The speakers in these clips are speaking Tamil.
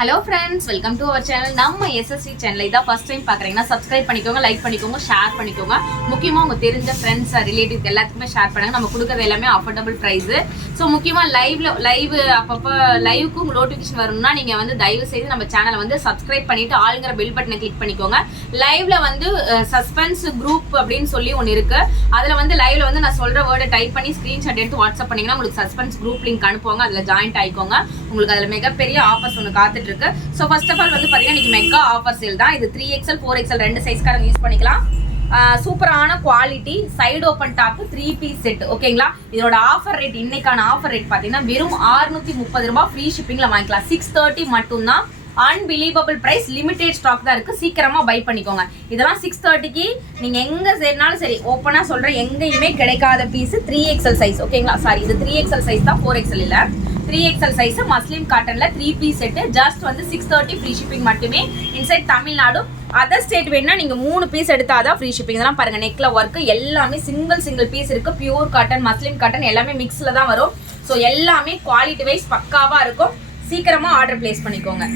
Hello friends, welcome to our channel. நம்ம எஸ்எஸ்சி சேனல் இதான் ஃபர்ஸ்ட் டைம் பார்க்குறீங்கன்னா சப்ஸ்கிரைப் பண்ணிக்கோங்க, லைக் பண்ணிக்கோங்க, ஷேர் பண்ணிக்கோங்க. முக்கியமாக உங்கள் தெரிஞ்ச ஃப்ரெண்ட்ஸ் ரிலேட்டிவ் எல்லாத்துக்குமே ஷேர் பண்ணுங்க. நம்ம கொடுக்குறது எல்லாமே அஃபோர்டபுள் ப்ரைஸு. ஸோ முக்கியமாக லைவ் அப்பப்போ லைவுக்கு உங்கள் நோட்டிஃபிகேஷன் வரணும்னா நீங்கள் வந்து தயவு செய்து நம்ம சேனலை வந்து சப்ஸ்கிரைப் பண்ணிட்டு ஆளுங்கிற பெல் பட்டனை கிளிக் பண்ணிக்கோங்க. லைவ்ல வந்து சஸ்பென்ஸ் குரூப் அப்படின்னு சொல்லி ஒன்று இருக்கு. அதில் வந்து லைவ்ல வந்து நான் சொல்கிற வேர்டை டைப் பண்ணி ஸ்க்ரீன்ஷாட் எடுத்து வாட்ஸ்அப் பண்ணிங்கன்னா உங்களுக்கு சஸ்பென்ஸ் குரூப் லிங்க் அனுப்புவாங்க. அதில் ஜாயின்ட் ஆயிக்கோங்க. உங்களுக்கு அதில் மிகப்பெரிய ஆஃபர்ஸ் ஒன்று காத்துட்டு இருக்கு. ஸோ ஃபர்ஸ்ட் ஆஃப் ஆல் வந்து பார்த்தீங்கன்னா இன்னைக்கு மெகா ஆஃபர் சேல் தான். இது 3XL 4XL ரெண்டு சைஸ்காரங்க யூஸ் பண்ணிக்கலாம். சூப்பரான quality side open top 3 piece set. ஓகேங்களா, இதோட ஆஃபர் ரேட் இன்னைக்கான ஆஃபர் ரேட் பார்த்தீங்கன்னா வெறும் 630 ரூபாய் ஃப்ரீ ஷிப்பிங்ல வாங்கிக்கலாம். 630 மட்டும்தான். அன்பிலீவபிள் பிரைஸ், லிமிடெட் ஸ்டாக் தான் இருக்கு. சீக்கிரமா பை பண்ணிக்கோங்க. இதெல்லாம் 630க்கு நீங்க எங்க சரினாலும் சரி, ஓப்பனா சொல்றேன், எங்கேயுமே கிடைக்காத பீஸ் 3XL சைஸ். ஓகேங்களா, சாரி இது 3XL சைஸ் தான், 4XL இல்ல. 3XL சைஸ் மஸ்லிம் காட்டன்ல 3 பீஸ் செட். ஜஸ்ட் வந்து 630 ஃப்ரீ ஷிப்பிங் மட்டுமே. இன்சைட் தமிழ்நாடு. அதர் ஸ்டேட் வேணும்னா நீங்க 3 பீஸ் எடுத்தாதான் ஃப்ரீ ஷிப்பிங். இதெல்லாம் பாருங்க, நெக்ல ஒர்க் எல்லாமே சிங்கிள் பீஸ் இருக்கு. பியூர் காட்டன், மஸ்லிம் காட்டன் எல்லாமே மிக்ஸ்ல தான் வரும். ஸோ எல்லாமே குவாலிட்டி வைஸ் பக்காவா இருக்கும். சீக்கிரமா ஆர்டர் பிளேஸ் பண்ணிக்கோங்க.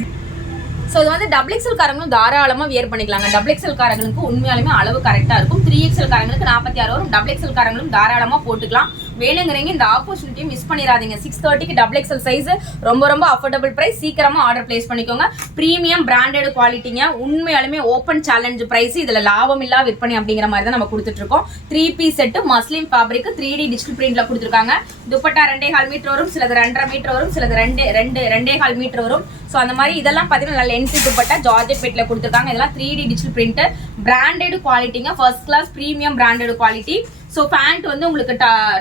ஸோ இது வந்து XXL காரங்களும் தாராளமாக வியர் பண்ணிக்கலாங்க. XXL காரங்களுக்கு உண்மையாலுமே அளவு கரெக்டாக இருக்கும். 3XL காரங்களுக்கு 46 வரும். XXL காரங்களும் தாராளமாக போட்டுக்கலாம். வேணுங்கிறீங்க இந்த ஆப்பர்ச்சுனிட்டியை மிஸ் பண்ணிடாதீங்க. 630க்கு XXL சைஸ் ரொம்ப அஃபோர்டபுள் பிரைஸ். சீக்கிரமாக ஆர்டர் பிளேஸ் பண்ணிக்கோங்க. ப்ரீமியம் பிராண்டட் குவாலிட்டிங்க. உண்மையாலுமே ஓப்பன் சேலஞ்ச் பிரைஸ். இதில் லாபம் இல்லா விற்பனை அப்படிங்கிற மாதிரி தான் நம்ம கொடுத்துட்டு இருக்கோம். 3 piece set muslin fabric 3D digital பிரிண்ட்ல கொடுத்துருக்காங்க. துப்பட்டா 2.5 மீட்டர் வரும், சிலது 2.5 மீட்டர் வரும், சிலது 2.5 மீட்டர் வரும். ஸோ அந்த மாதிரி இதெல்லாம் பார்த்தீங்கன்னா நல்ல லென்த் துப்பட்டா ஜார்ஜெட் பெட்ல கொடுத்துருக்காங்க. இதெல்லாம் 3D டிஜிட்டல் பிரிண்ட், பிராண்டட் குவாலிட்டிங்க, first class premium branded quality. So pant வந்து உங்களுக்கு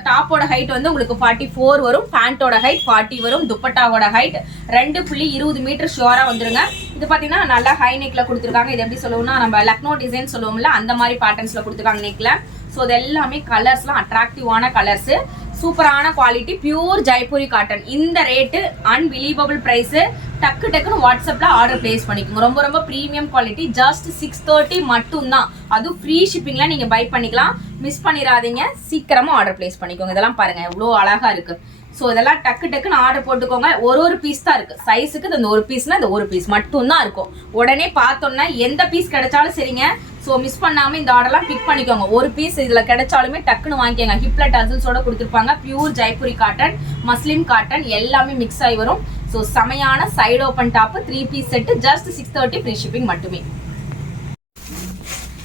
டாப்போட ஹைட் வந்து உங்களுக்கு 44 வரும், பேண்டோட ஹைட் 40 வரும், துப்பட்டாவோட ஹைட் 2.20 மீட்டர் ஷுவரா வந்துருங்க. இது பார்த்தீங்கன்னா நல்லா ஹை நெக்ல கொடுத்துருக்காங்க. இது எப்படி சொல்லுவோம்னா நம்ம லக்னோ டிசைன் சொல்லுவோம்ல, அந்த மாதிரி பேட்டர்ன்ஸ்ல கொடுத்துருக்காங்க நெக்ல. ஸோ இது எல்லாமே கலர்ஸ்லாம் அட்ராக்டிவான கலர்ஸ், சூப்பரான குவாலிட்டி, பியூர் ஜெய்ப்பூரி காட்டன். இந்த ரேட்டு அன்பிலீவபிள் பிரைஸ். டக்குன்னு வாட்ஸ்அப்ல ஆர்டர் பிளேஸ் பண்ணிக்கோங்க. ரொம்ப ப்ரீமியம் குவாலிட்டி. ஜஸ்ட் 630 மட்டும்தான். அதுவும் ஃப்ரீ ஷிப்பிங்ல நீங்க பை பண்ணிக்கலாம். மிஸ் பண்ணிடாதீங்க. சீக்கிரமா ஆர்டர் பிளேஸ் பண்ணிக்கோங்க. இதெல்லாம் பாருங்க எவ்வளோ அழகா இருக்கு. ஸோ இதெல்லாம் டக்குன்னு ஆர்டர் போட்டுக்கோங்க. ஒரு பீஸ் தான் இருக்கு. சைஸுக்கு இந்த ஒரு பீஸ்னா இந்த ஒரு பீஸ் மட்டும் தான் இருக்கும். உடனே பார்த்தோன்னா எந்த பீஸ் கிடைச்சாலும் சரிங்க. ஸோ மிஸ் பண்ணாம இந்த ஆர்டர்லாம் பிக் பண்ணிக்கோங்க. ஒரு பீஸ் இதுல கிடைச்சாலுமே டக்குன்னு வாங்கிக்கோங்க. ஹிப்ல டசல்ஸோட கொடுத்துருப்பாங்க. Pure Jaipuri cotton, muslin cotton எல்லாமே மிக்ஸ் ஆகி வரும். ஸோ செமையான side open top 3 piece set. Just 630 free shipping மட்டுமே.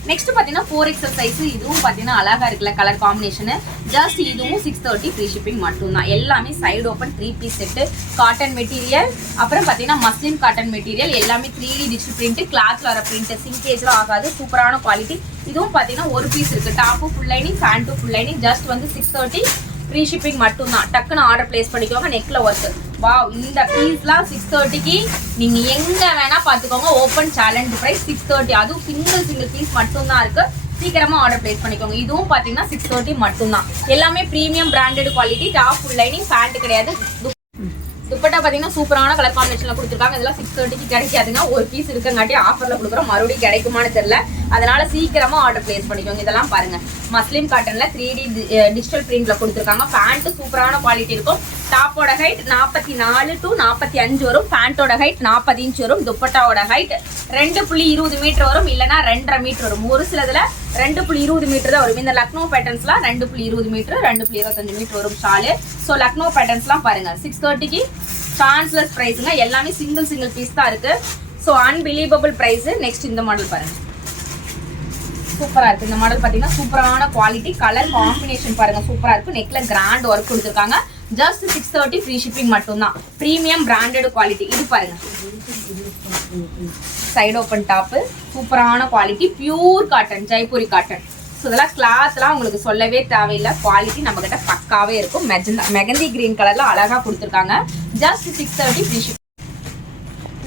நெக்ஸ்ட் பார்த்தீங்கன்னா 4XL சைஸ். இதுவும் பார்த்தீங்கன்னா அழகா இருக்குல்ல கலர் காம்பினேஷன். ஜஸ்ட் இதுவும் 630 ஃப்ரீ ஷிப்பிங் மட்டும்தான். எல்லாமே side open 3 piece set. Cotton material, அப்புறம் பார்த்தீங்கன்னா மஸ்லிம் காட்டன் மெட்டீரியல், எல்லாமே 3D டிஜிட்டல் பிரிண்ட், கிளாத்ல வர பிரிண்ட், சிங்கேஜ்லாம் ஆகாது. சூப்பரான குவாலிட்டி. இதுவும் பார்த்தீங்கன்னா ஒரு பீஸ் இருக்கு. Top full lining, pant full lining. Just வந்து 630 ஃப்ரீ ஷிப்பிங் மட்டும்தான். டக்குன்னு ஆர்டர் பிளேஸ் பண்ணிக்கோங்க. நெக்ல ஒர்க். வாவ், இந்த பீஸ்லாம் 630க்கு நீங்க எங்க வேணா பாத்துக்கோங்க. Open challenge price 630. அதுவும் சிங்கிள் பீஸ் மட்டும்தான் இருக்கு. சீக்கிரமா ஆர்டர் பிளேஸ் பண்ணிக்கோங்க. இதுவும் பாத்தீங்கன்னா 630 மட்டும்தான். எல்லாமே premium branded quality. Top full lining, pant கிடையாது. துப்பட்டா பார்த்தீங்கன்னா சூப்பரான கலர் காம்பினேஷன்ல கொடுத்துருக்காங்க. இதெல்லாம் 630க்கு கிடைக்காதுங்க. ஒரு பீஸ் இருக்கங்காட்டி ஆஃபர்ல கொடுக்குறோம். மறுபடியும் கிடைக்குமான்னு தெரியல. அதனால சீக்கிரமா ஆர்டர் பிளேஸ் பண்ணிக்கோங்க. இதெல்லாம் பாருங்க, மஸ்லிம் காட்டன்ல 3D டிஜிட்டல் பிரிண்ட்ல கொடுத்துருக்காங்க. பேண்ட் சூப்பரான குவாலிட்டி இருக்கும். டாப்போட ஹைட் 44 to 45 வரும். பேண்டோட ஹைட் 40 இன்ச் வரும். துப்பட்டாவோட ஹைட் 2.20 மீட்டர் வரும், இல்லைன்னா 2.5 மீட்டர் வரும். ஒரு சிலதுல 2.20 மீட்டர் தான் வரும். இந்த லக்னோ பேட்டர்ன்ஸ்லாம் 2.20 மீட்டர், 2.25 மீட்டர் வரும் ஷாலு. ஸோ லக்னோ பேட்டர்ன்ஸ்லாம் பாருங்க 630க்கு சான்ஸ்லெஸ் பிரைஸுங்க. எல்லாமே சிங்கிள் பீஸ் தான் இருக்கு. So unbelievable price. நெக்ஸ்ட் இந்த மாடல் பாருங்க, சூப்பரா இருக்கு. இந்த மாடல் பாத்தீங்கன்னா சூப்பரான குவாலிட்டி, கலர் காம்பினேஷன் பாருங்க சூப்பரா இருக்கு. நெக்ல கிராண்ட் ஒர்க் கொடுத்துருக்காங்க. ஜஸ்ட் 630 ஃப்ரீ ஷிப்பிங் மட்டும்தான். Premium branded quality. இது பாருங்க, சைடு ஓப்பன் டாப், சூப்பரான quality, pure cotton, Jaipuri cotton. So இதெல்லாம் கிளாத்லாம் உங்களுக்கு சொல்லவே தேவையில்லை. குவாலிட்டி நம்ம கிட்ட பக்காவே இருக்கும். மெகந்தி கிரீன் கலர்ல அழகா கொடுத்துருக்காங்க. Just 630 free shipping.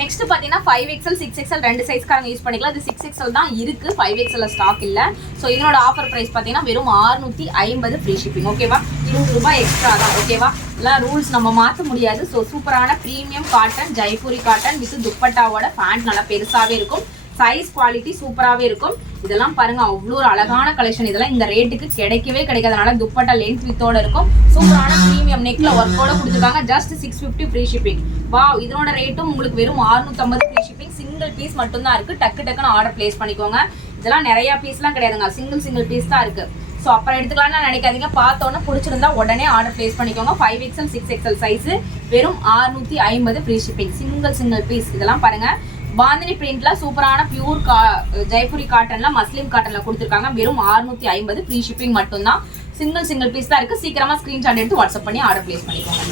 நெக்ஸ்ட் பார்த்தீங்கன்னா 5XL 6XL ரெண்டு சைஸ்க்காரங்க யூஸ் பண்ணிக்கலாம். இது 6XL தான் இருக்கு, 5XL ஸ்டாக் இல்லை. ஸோ இதனோட ஆஃபர் ப்ரைஸ் பார்த்தீங்கன்னா வெறும் 650 ஃப்ரீ ஷிப்பிங். ஓகேவா, 20 ரூபாய் எக்ஸ்ட்ரா தான். ஓகேவா, எல்லாம் ரூல்ஸ் நம்ம மாற்ற முடியாது. ஸோ சூப்பரான premium cotton, Jaipuri cotton with துப்பட்டாவோட பேண்ட் நல்லா பெருசாகவே இருக்கும். சைஸ் குவாலிட்டி சூப்பராகவே இருக்கும். இதெல்லாம் பாருங்க அவ்வளோ ஒரு அழகான கலெக்ஷன். இதெல்லாம் இந்த ரேட்டுக்கு கிடைக்கவே கிடைக்காதனால துப்பட்டா லென்த் வித்தோட இருக்கும். சூப்பரான ப்ரீமியம் நெக்ல ஒர்க்கோட கொடுத்துருக்காங்க. Just 650 free shipping. வாவ், இதனோட ரேட்டும் உங்களுக்கு வெறும் 650 ஃப்ரீ ஷிப்பிங். சிங்கிள் பீஸ் மட்டும் தான் இருக்கு. டக்கு டக்குன்னு ஆர்டர் பிளேஸ் பண்ணிக்கோங்க. இதெல்லாம் நிறைய பீஸ்லாம் கிடையாதுங்க, சிங்கிள் பீஸ் தான் இருக்கு. ஸோ அப்புறம் எடுத்துக்கலாம்னு நினைக்காதீங்க. பார்த்தோன்னே பிடிச்சிருந்தா உடனே ஆர்டர் பிளேஸ் பண்ணிக்கோங்க. 5XL 6XL சைஸ் வெறும் 650 ஃப்ரீ ஷிப்பிங். Single piece. இதெல்லாம் பாருங்க பாந்தினி பிரிண்ட்ல சூப்பரான பியூர் ஜெய்ப்பூரி காட்டன்ல மஸ்லிம் காட்டன்ல கொடுத்துருக்காங்க. வெறும் 650 ஃப்ரீ ஷிப்பிங் மட்டும் தான். சிங்கிள் பீஸ் தான் இருக்கு. சீக்கிரமா ஸ்கிரீன்ஷாட் எடுத்து வாட்ஸ்அப் பண்ணி ஆர்டர் பிளேஸ் பண்ணிக்கோங்க.